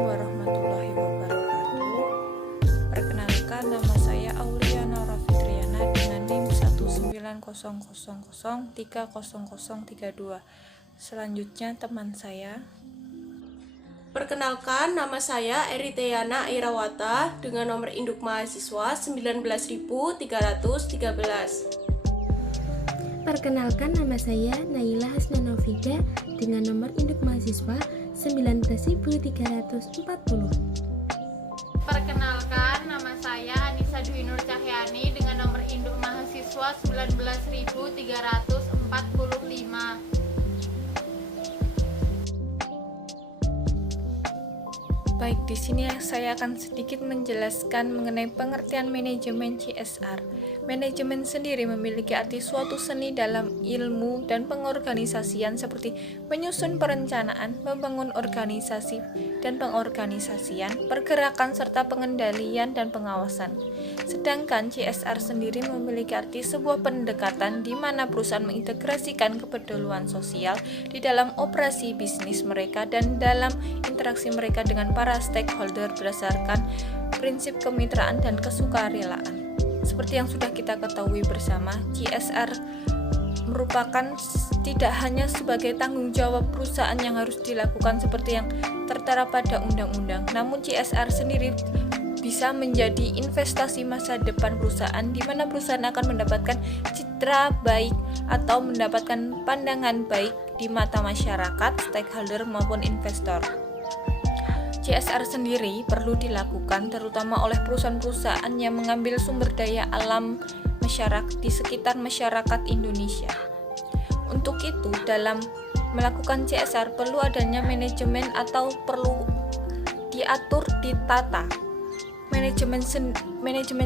warahmatullahi wabarakatuh. Perkenalkan, nama saya Aulia Naura Fitriana dengan NIM 19000300032. Selanjutnya teman saya. Perkenalkan, nama saya Eriteana Irawata dengan nomor induk mahasiswa 19313. Perkenalkan, nama saya Naila Hasnanofida dengan nomor induk mahasiswa 19340. Perkenalkan, nama saya Anissa Dwi Nur Cahyani dengan nomor induk mahasiswa 19345. Baik, di sini saya akan sedikit menjelaskan mengenai pengertian manajemen CSR. Manajemen sendiri memiliki arti suatu seni dalam ilmu dan pengorganisasian seperti menyusun perencanaan, membangun organisasi dan pengorganisasian, pergerakan serta pengendalian dan pengawasan. Sedangkan CSR sendiri memiliki arti sebuah pendekatan di mana perusahaan mengintegrasikan kepedulian sosial di dalam operasi bisnis mereka dan dalam interaksi mereka dengan para stakeholder berdasarkan prinsip kemitraan dan kesukarelaan. Seperti yang sudah kita ketahui bersama, CSR merupakan tidak hanya sebagai tanggung jawab perusahaan yang harus dilakukan seperti yang tertera pada undang-undang, namun CSR sendiri bisa menjadi investasi masa depan perusahaan di mana perusahaan akan mendapatkan citra baik atau mendapatkan pandangan baik di mata masyarakat, stakeholder maupun investor. CSR sendiri perlu dilakukan terutama oleh perusahaan-perusahaan yang mengambil sumber daya alam masyarakat di sekitar masyarakat Indonesia. Untuk itu, dalam melakukan CSR perlu adanya manajemen atau perlu diatur, ditata. Manajemen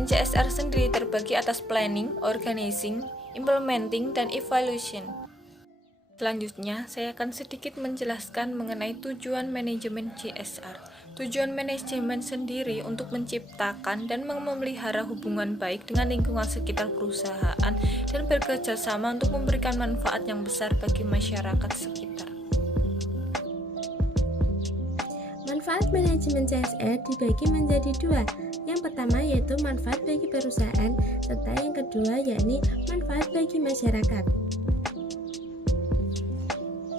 CSR sendiri terbagi atas planning, organizing, implementing, dan evaluation. Selanjutnya, saya akan sedikit menjelaskan mengenai tujuan manajemen CSR. Tujuan manajemen sendiri untuk menciptakan dan memelihara hubungan baik dengan lingkungan sekitar perusahaan dan bekerja sama untuk memberikan manfaat yang besar bagi masyarakat sekitar. Manfaat manajemen CSR dibagi menjadi dua. Yang pertama yaitu manfaat bagi perusahaan, serta yang kedua yakni manfaat bagi masyarakat.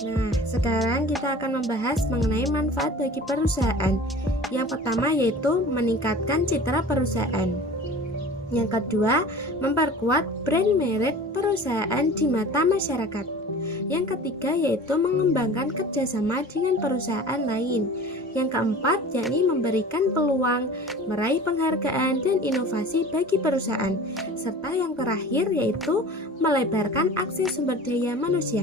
Nah, sekarang kita akan membahas mengenai manfaat bagi perusahaan. Yang pertama yaitu meningkatkan citra perusahaan. Yang kedua, memperkuat brand merek perusahaan di mata masyarakat. Yang ketiga yaitu mengembangkan kerjasama dengan perusahaan lain. Yang keempat yakni memberikan peluang, meraih penghargaan dan inovasi bagi perusahaan. Serta yang terakhir yaitu melebarkan akses sumber daya manusia.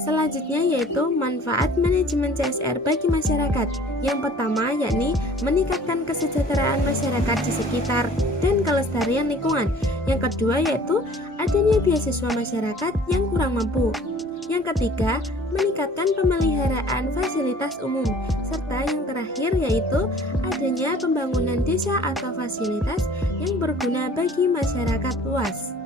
Selanjutnya yaitu manfaat manajemen CSR bagi masyarakat. Yang pertama yakni meningkatkan kesejahteraan masyarakat di sekitar dan kelestarian lingkungan. Yang kedua yaitu adanya beasiswa masyarakat yang kurang mampu. Yang ketiga, meningkatkan pemeliharaan fasilitas umum. Serta yang terakhir yaitu adanya pembangunan desa atau fasilitas yang berguna bagi masyarakat luas.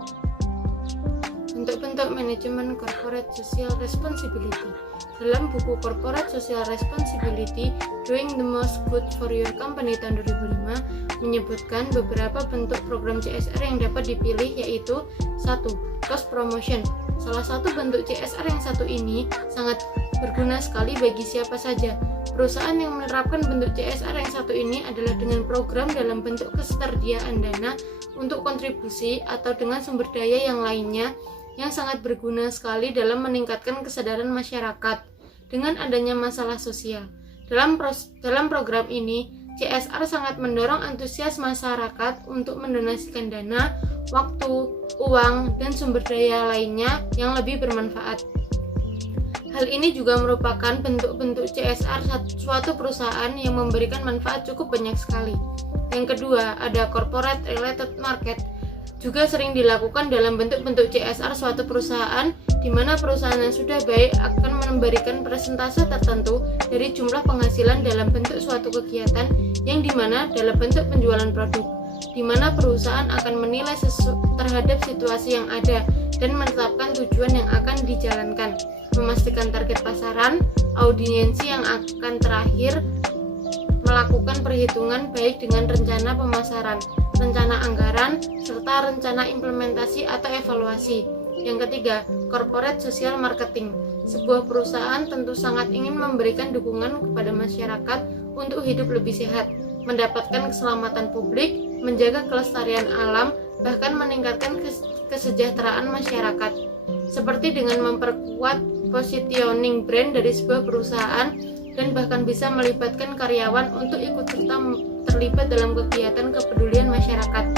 Bentuk-bentuk manajemen corporate social responsibility. Dalam buku Corporate Social Responsibility, Doing the Most Good for Your Company tahun 2005 menyebutkan beberapa bentuk program CSR yang dapat dipilih yaitu 1. Cost promotion. Salah satu bentuk CSR yang satu ini sangat berguna sekali bagi siapa saja. Perusahaan yang menerapkan bentuk CSR yang satu ini adalah dengan program dalam bentuk ketersediaan dana untuk kontribusi atau dengan sumber daya yang lainnya yang sangat berguna sekali dalam meningkatkan kesadaran masyarakat dengan adanya masalah sosial. Dalam program ini, CSR sangat mendorong antusias masyarakat untuk mendonasikan dana, waktu, uang, dan sumber daya lainnya yang lebih bermanfaat. Hal ini juga merupakan bentuk-bentuk CSR suatu perusahaan yang memberikan manfaat cukup banyak sekali. Yang kedua, ada corporate related market. Juga sering dilakukan dalam bentuk-bentuk CSR suatu perusahaan, di mana perusahaan yang sudah baik akan memberikan persentase tertentu dari jumlah penghasilan dalam bentuk suatu kegiatan yang dimana dalam bentuk penjualan produk, di mana perusahaan akan menilai terhadap situasi yang ada dan menetapkan tujuan yang akan dijalankan, memastikan target pasaran, audiensi yang akan terakhir, melakukan perhitungan baik dengan rencana pemasaran, rencana anggaran, serta rencana implementasi atau evaluasi. Yang ketiga, corporate social marketing. Sebuah perusahaan tentu sangat ingin memberikan dukungan kepada masyarakat untuk hidup lebih sehat, mendapatkan keselamatan publik, menjaga kelestarian alam, bahkan meningkatkan kesejahteraan masyarakat. Seperti dengan memperkuat positioning brand dari sebuah perusahaan dan bahkan bisa melibatkan karyawan untuk ikut serta terlibat dalam kegiatan kepedulian masyarakat.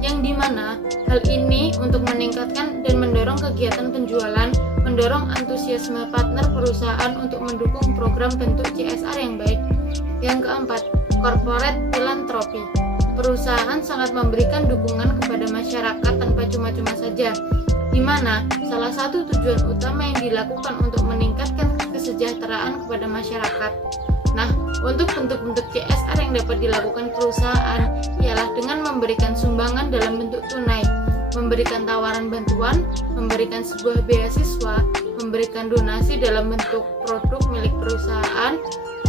Yang dimana hal ini untuk meningkatkan dan mendorong kegiatan penjualan, mendorong antusiasme partner perusahaan untuk mendukung program bentuk CSR yang baik. Yang keempat, corporate philanthropy. Perusahaan sangat memberikan dukungan kepada masyarakat tanpa cuma-cuma saja, di mana salah satu tujuan utama yang dilakukan untuk meningkatkan kesejahteraan kepada masyarakat. Nah, untuk bentuk-bentuk CSR yang dapat dilakukan perusahaan ialah dengan memberikan sumbangan dalam bentuk tunai, memberikan tawaran bantuan, memberikan sebuah beasiswa, memberikan donasi dalam bentuk produk milik perusahaan,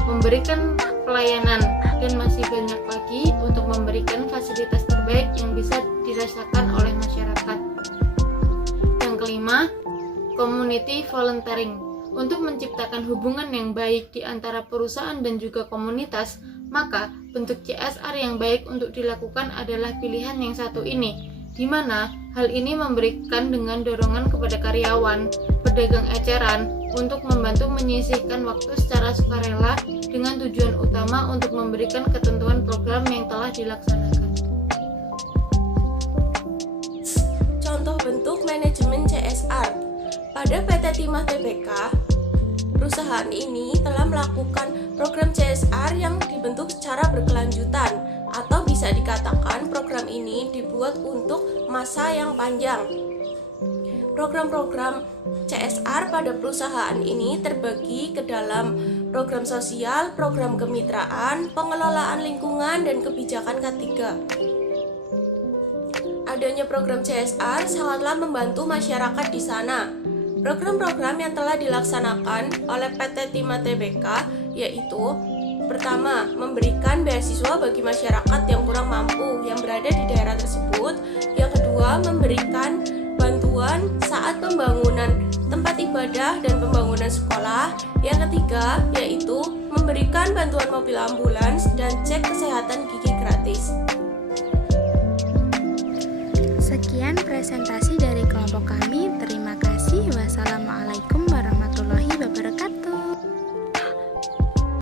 memberikan pelayanan, dan masih banyak lagi untuk memberikan fasilitas terbaik yang bisa dirasakan oleh masyarakat. Yang kelima, community volunteering. Untuk menciptakan hubungan yang baik di antara perusahaan dan juga komunitas, maka bentuk CSR yang baik untuk dilakukan adalah pilihan yang satu ini, di mana hal ini memberikan dengan dorongan kepada karyawan, pedagang eceran untuk membantu menyisihkan waktu secara sukarela dengan tujuan utama untuk memberikan ketentuan program yang telah dilaksanakan. Contoh bentuk manajemen CSR. Pada PT Timah Tbk, perusahaan ini telah melakukan program CSR yang dibentuk secara berkelanjutan, atau bisa dikatakan program ini dibuat untuk masa yang panjang. Program-program CSR pada perusahaan ini terbagi ke dalam program sosial, program kemitraan, pengelolaan lingkungan, dan kebijakan ketiga. Adanya program CSR sangatlah membantu masyarakat di sana. Program-program yang telah dilaksanakan oleh PT Timah Tbk yaitu: pertama, memberikan beasiswa bagi masyarakat yang kurang mampu yang berada di daerah tersebut. Yang kedua, memberikan bantuan saat pembangunan tempat ibadah dan pembangunan sekolah. Yang ketiga, yaitu memberikan bantuan mobil ambulans dan cek kesehatan gigi gratis. Sekian presentasi dari kelompok kami